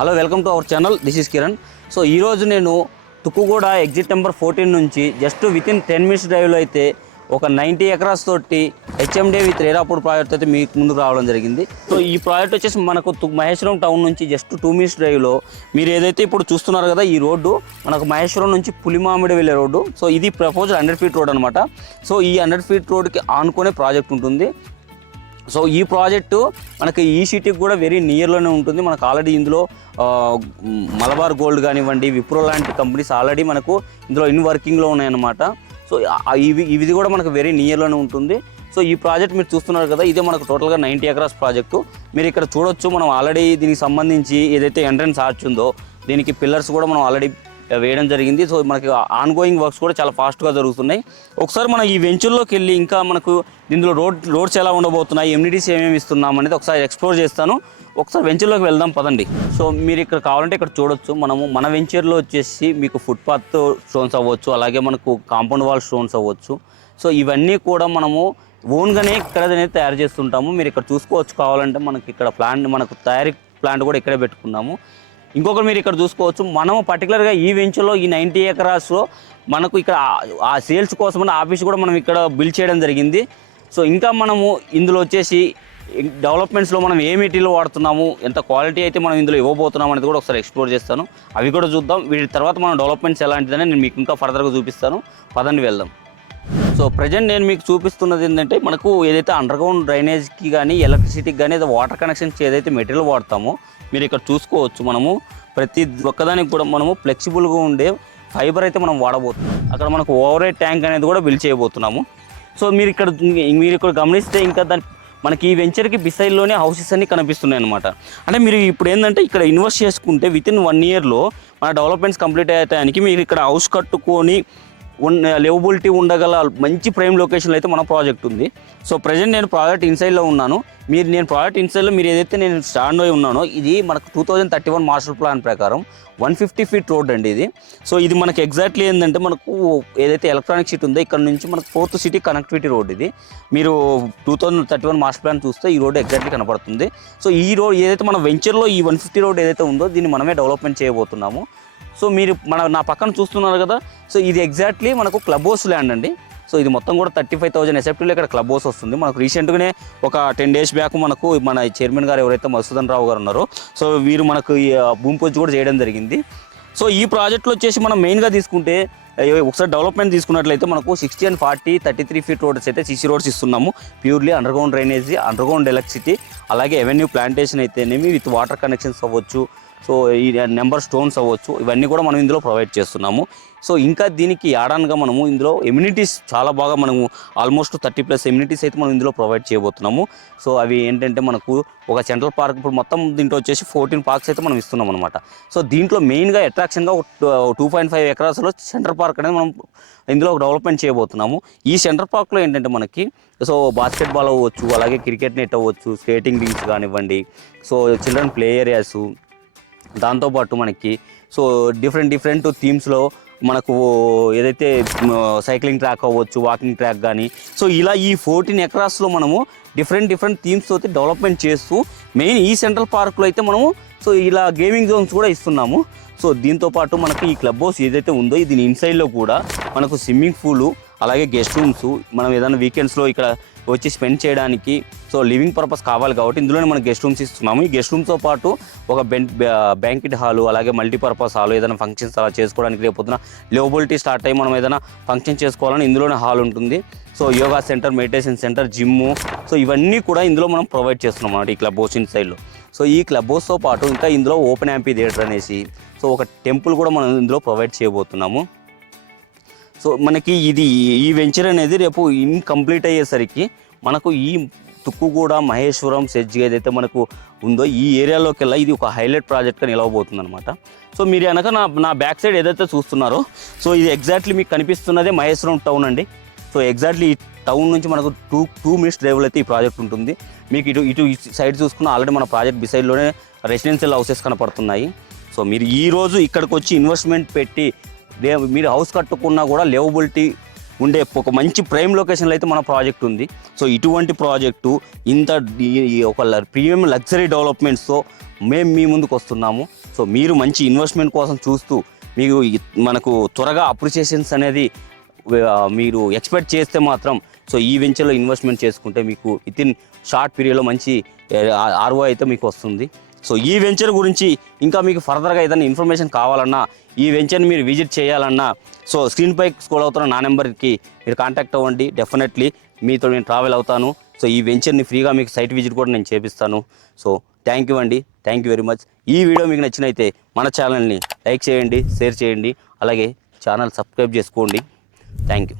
Hello welcome to our channel, this is Kiran. So ఈరోజు నేను Tukkuguda exit number 14 నుంచి just within 10 minutes డ్రైవ్లో అయితే ఒక 90 acres తోటి హెచ్ఎండే విత్ రేరాపూర్ ప్రాజెక్ట్ అయితే మీకు ముందుకు రావడం జరిగింది. సో ఈ ప్రాజెక్ట్ వచ్చేసి మనకు మహేశ్వరం టౌన్ నుంచి జస్ట్ 2 minutes డ్రైవ్లో మీరు ఏదైతే ఇప్పుడు చూస్తున్నారు కదా, ఈ రోడ్డు మనకు మహేశ్వరం నుంచి పులిమామిడి వెళ్ళే రోడ్డు. సో ఇది ప్రపోజ్ 100 feet రోడ్ అనమాట. సో ఈ 100 feet రోడ్కి ఆనుకునే ప్రాజెక్ట్ ఉంటుంది. సో ఈ ప్రాజెక్టు మనకి ఈ సిటీకి కూడా వెరీ నియర్లోనే ఉంటుంది. మనకు ఆల్రెడీ ఇందులో మలబార్ గోల్డ్ కానివ్వండి, విప్రో లాంటి కంపెనీస్ ఆల్రెడీ మనకు ఇందులో వర్కింగ్లో ఉన్నాయన్నమాట. సో ఇది కూడా మనకు వెరీ నియర్లోనే ఉంటుంది. సో ఈ ప్రాజెక్ట్ మీరు చూస్తున్నారు కదా, ఇదే మనకు టోటల్గా 90 acres ప్రాజెక్టు. మీరు ఇక్కడ చూడొచ్చు, మనం ఆల్రెడీ దీనికి సంబంధించి ఏదైతే ఎంట్రన్స్ ఆర్చ్ ఉందో దీనికి పిల్లర్స్ కూడా మనం ఆల్రెడీ వేయడం జరిగింది. సో మనకి ఆన్ గోయింగ్ వర్క్స్ కూడా చాలా ఫాస్ట్గా జరుగుతున్నాయి. ఒకసారి మనం ఈ వెంచర్లోకి వెళ్ళి ఇంకా మనకు ఇందులో రోడ్స్ ఎలా ఉండబోతున్నాయి, ఎమ్యూనిటీస్ ఏమేమి ఇస్తున్నాం అనేది ఒకసారి ఎక్స్ప్లోర్ చేస్తాను. ఒకసారి వెంచర్లోకి వెళ్దాం పదండి. సో మీరు ఇక్కడ కావాలంటే ఇక్కడ చూడొచ్చు, మన వెంచర్లో వచ్చేసి మీకు ఫుట్పాత్ స్టోన్స్ అవ్వచ్చు, అలాగే మనకు కాంపౌండ్ వాల్ స్టోన్స్ అవ్వచ్చు. సో ఇవన్నీ కూడా మనము ఓన్గానే ఇక్కడనే తయారు చేస్తుంటాము. మీరు ఇక్కడ చూసుకోవచ్చు, కావాలంటే మనకి ఇక్కడ మనకు తయారీ ప్లాంట్ కూడా ఇక్కడే పెట్టుకున్నాము. ఇంకొకటి మీరు ఇక్కడ చూసుకోవచ్చు, మనము పర్టికులర్గా ఈ వెంచర్లో ఈ 90 acresలో మనకు ఇక్కడ ఆ సేల్స్ కోసం ఆఫీస్ కూడా మనం ఇక్కడ బిల్డ్ చేయడం జరిగింది. సో ఇంకా మనము ఇందులో వచ్చేసి డెవలప్మెంట్స్లో మనం ఏ మెటీరియల్ వాడుతున్నాము, ఎంత క్వాలిటీ అయితే మనం ఇందులో ఇవ్వబోతున్నాం అనేది కూడా ఒకసారి ఎక్స్ప్లోర్ చేస్తాను. అవి కూడా చూద్దాం. వీటి తర్వాత మనం డెవలప్మెంట్స్ ఎలాంటిదని నేను మీకు ఇంకా ఫర్దర్గా చూపిస్తాను. పదండి వెళ్దాం. సో ప్రజెంట్ నేను మీకు చూపిస్తున్నది ఏంటంటే, మనకు ఏదైతే అండర్గ్రౌండ్ డ్రైనేజ్కి కానీ ఎలక్ట్రిసిటీకి కానీ ఏదో వాటర్ కనెక్షన్స్ ఏదైతే మెటీరియల్ వాడతామో మీరు ఇక్కడ చూసుకోవచ్చు. మనము ప్రతి ఒక్కదానికి కూడా మనము ఫ్లెక్సిబుల్గా ఉండే ఫైబర్ అయితే మనం వాడబోతున్నాం. అక్కడ మనకు ఓవర్ హెడ్ ట్యాంక్ అనేది కూడా బిల్డ్ చేయబోతున్నాము. సో మీరు ఇక్కడ గమనిస్తే ఇంకా మనకి ఈ వెంచర్కి బిసైడ్లోనే హౌసెస్ అన్నీ కనిపిస్తున్నాయి అనమాట. అంటే మీరు ఇప్పుడు ఏంటంటే ఇక్కడ ఇన్వెస్ట్ చేసుకుంటే వితిన్ 1 yearలో మన డెవలప్మెంట్స్ కంప్లీట్ అయ్యేటానికి మీరు ఇక్కడ హౌస్ కట్టుకొని లివబిలిటీ ఉండగల మంచి ప్రైమ్ లొకేషన్లో అయితే మన ప్రాజెక్ట్ ఉంది. సో ప్రజెంట్ నేను ప్రాజెక్ట్ ఇన్సైడ్లో ఉన్నాను. నేను ప్రాజెక్ట్ ఇన్సైడ్లో మీరు ఏదైతే నేను స్టాండ్ అయి ఉన్నానో ఇది మనకు 2031 మాస్టర్ ప్లాన్ ప్రకారం 150 feet రోడ్ అండి ఇది. సో ఇది మనకి ఎగ్జాక్ట్లీ ఏంటంటే, మనకు ఏదైతే ఎలక్ట్రానిక్ సిటీ ఉందో ఇక్కడ నుంచి మనకు 4th city కనెక్టివిటీ రోడ్ ఇది. మీరు 2031 మాస్టర్ ప్లాన్ చూస్తే ఈ రోడ్ ఎగ్జాక్ట్లీ కనపడుతుంది. సో ఈ రోడ్ ఏదైతే మన వెంచర్లో ఈ 150 రోడ్ ఏదైతే ఉందో దీన్ని మనమే డెవలప్మెంట్ చేయబోతున్నాము. సో మీరు నా పక్కన చూస్తున్నారు కదా, సో ఇది ఎగ్జాక్ట్లీ మనకు క్లబ్ హౌస్ ల్యాండ్ అండి. సో ఇది మొత్తం కూడా 35,000 ఎసెప్టీలో ఇక్కడ క్లబ్ హౌస్ వస్తుంది. మనకు రీసెంట్గానే ఒక 10 days బ్యాక్ మనకు మన చైర్మన్ గారు ఎవరైతే మధుసూదన్ రావు గారు ఉన్నారో, సో వీరు మనకు భూమి పూజ కూడా చేయడం జరిగింది. సో ఈ ప్రాజెక్టులో వచ్చేసి మనం మెయిన్గా తీసుకుంటే ఒకసారి డెవలప్మెంట్ తీసుకున్నట్లయితే మనకు 60 and 40 33 feet రోడ్స్ అయితే సీసీ రోడ్స్ ఇస్తున్నాము. Purely underground drainage, underground electricity, అలాగే ఎవెన్యూ ప్లాంటేషన్ అయితేనేమి విత్ వాటర్ కనెక్షన్స్ అవ్వచ్చు. సో ఈ నెంబర్ స్టోన్స్ అవ్వచ్చు, ఇవన్నీ కూడా మనం ఇందులో ప్రొవైడ్ చేస్తున్నాము. సో ఇంకా దీనికి యాడాన్గా మనము ఇందులో ఎమ్యూనిటీస్ చాలా బాగా మనము ఆల్మోస్ట్ 30+ ఎమ్యూనిటీస్ అయితే మనం ఇందులో ప్రొవైడ్ చేయబోతున్నాము. సో అవి ఏంటంటే మనకు ఒక సెంట్రల్ పార్క్, ఇప్పుడు మొత్తం దీంట్లో వచ్చేసి 14 parks అయితే మనం ఇస్తున్నాం అనమాట. సో దీంట్లో మెయిన్గా అట్రాక్షన్గా 2.5 acresలో సెంట్రల్ పార్క్ అనేది మనం ఇందులో డెవలప్మెంట్ చేయబోతున్నాము. ఈ సెంట్రల్ పార్క్లో ఏంటంటే మనకి సో బాస్కెట్బాల్ అవ్వచ్చు, అలాగే క్రికెట్ నెట్ అవ్వచ్చు, స్కేటింగ్ రింగ్స్ కానివ్వండి, సో చిల్డ్రన్ ప్లే ఏరియాస్, దాంతోపాటు మనకి సో డిఫరెంట్ థీమ్స్లో మనకు ఏదైతే సైక్లింగ్ ట్రాక్ అవ్వచ్చు, వాకింగ్ ట్రాక్ కానీ, సో ఇలా ఈ 14 acresలో మనము డిఫరెంట్ థీమ్స్ తోటి డెవలప్మెంట్ చేస్తూ మెయిన్ ఈ సెంట్రల్ పార్క్లో అయితే మనము సో ఇలా గేమింగ్ జోన్స్ కూడా ఇస్తున్నాము. సో దీంతోపాటు మనకి ఈ క్లబ్ హౌస్ ఏదైతే ఉందో దీని ఇన్సైడ్లో కూడా మనకు స్విమ్మింగ్ పూలు, అలాగే గెస్ట్ రూమ్స్, మనం ఏదైనా వీకెండ్స్లో ఇక్కడ వచ్చి స్పెండ్ చేయడానికి సో లివింగ్ పర్పస్ కావాలి కాబట్టి ఇందులోనే మనం గెస్ట్ రూమ్స్ ఇస్తున్నాము. ఈ గెస్ట్ రూమ్తో పాటు ఒక బ్యాంకెట్ హాలు, అలాగే మల్టీపర్పస్ హాలు, ఏదైనా ఫంక్షన్స్ అలా చేసుకోవడానికి రేపొద్దున లివబిలిటీ స్టార్ట్ అయ్యి మనం ఏదైనా ఫంక్షన్ చేసుకోవాలని ఇందులోనే హాల్ ఉంటుంది. So yoga centre, meditation centre, gym, so ఇవన్నీ కూడా ఇందులో మనం ప్రొవైడ్ చేస్తున్నాం అన్నమాట ఈ క్లబ్ హౌస్ ఇన్సైడ్లో. సో ఈ క్లబ్ హౌస్తో పాటు ఇంకా ఇందులో ఓపెన్ యాంపీ థియేటర్ అనేసి సో ఒక టెంపుల్ కూడా మనం ఇందులో ప్రొవైడ్ చేయబోతున్నాము. సో మనకి ఈ వెంచర్ అనేది రేపు ఇన్కంప్లీట్ అయ్యేసరికి మనకు ఈ తుక్కుగూడ, మహేశ్వరం, సెడ్జ్ ఏదైతే మనకు ఉందో ఈ ఏరియాలోకి వెళ్ళి ఇది ఒక హైలైట్ ప్రాజెక్ట్గా నిలవబోతుంది అనమాట. సో మీరు కనుక నా బ్యాక్ సైడ్ ఏదైతే చూస్తున్నారో సో ఇది ఎగ్జాక్ట్లీ మీకు కనిపిస్తున్నదే మహేశ్వరం టౌన్ అండి. సో ఎగ్జాక్ట్లీ ఈ టౌన్ నుంచి మనకు 2 minutes డ్రైవ్లో అయితే ఈ ప్రాజెక్ట్ ఉంటుంది. మీకు ఇటు సైడ్ చూసుకున్న ఆల్రెడీ మన ప్రాజెక్ట్ బిసైడ్లోనే రెసిడెన్షియల్ హౌసెస్ కనపడుతున్నాయి. సో మీరు ఈరోజు ఇక్కడికి వచ్చి ఇన్వెస్ట్మెంట్ పెట్టి మీరు హౌస్ కట్టుకున్నా కూడా లివబిలిటీ ఉండే ఒక మంచి ప్రైమ్ లొకేషన్లో అయితే మన ప్రాజెక్ట్ ఉంది. సో ఇటువంటి ప్రాజెక్టు ఇంత ఒక ప్రీమియం లగ్జరీ డెవలప్మెంట్స్తో మేము మీ ముందుకు వస్తున్నాము. సో మీరు మంచి ఇన్వెస్ట్మెంట్ కోసం చూస్తూ మీకు మనకు త్వరగా అప్రిషియేషన్స్ అనేది మీరు ఎక్స్పెక్ట్ చేస్తే మాత్రం సో ఈ వెంచర్లో ఇన్వెస్ట్మెంట్ చేసుకుంటే మీకు వితిన్ షార్ట్ పీరియడ్లో మంచి ఆర్ఓఐ అయితే మీకు వస్తుంది. సో ఈ వెంచర్ గురించి ఇంకా మీకు ఫర్దర్గా ఏదైనా ఇన్ఫర్మేషన్ కావాలన్నా, ఈ వెంచర్ని మీరు విజిట్ చేయాలన్నా సో స్క్రీన్పై స్క్రోల్ అవుతున్న నా నెంబర్కి మీరు కాంటాక్ట్ అవ్వండి. డెఫినెట్లీ మీతో నేను ట్రావెల్ అవుతాను. సో ఈ వెంచర్ని ఫ్రీగా మీకు సైట్ విజిట్ కూడా నేను చేపిస్తాను. సో థ్యాంక్ యూ అండి, థ్యాంక్ యూ వెరీ మచ్. ఈ వీడియో మీకు నచ్చినైతే మన ఛానల్ని లైక్ చేయండి, షేర్ చేయండి, అలాగే ఛానల్ సబ్స్క్రైబ్ చేసుకోండి. Thank you.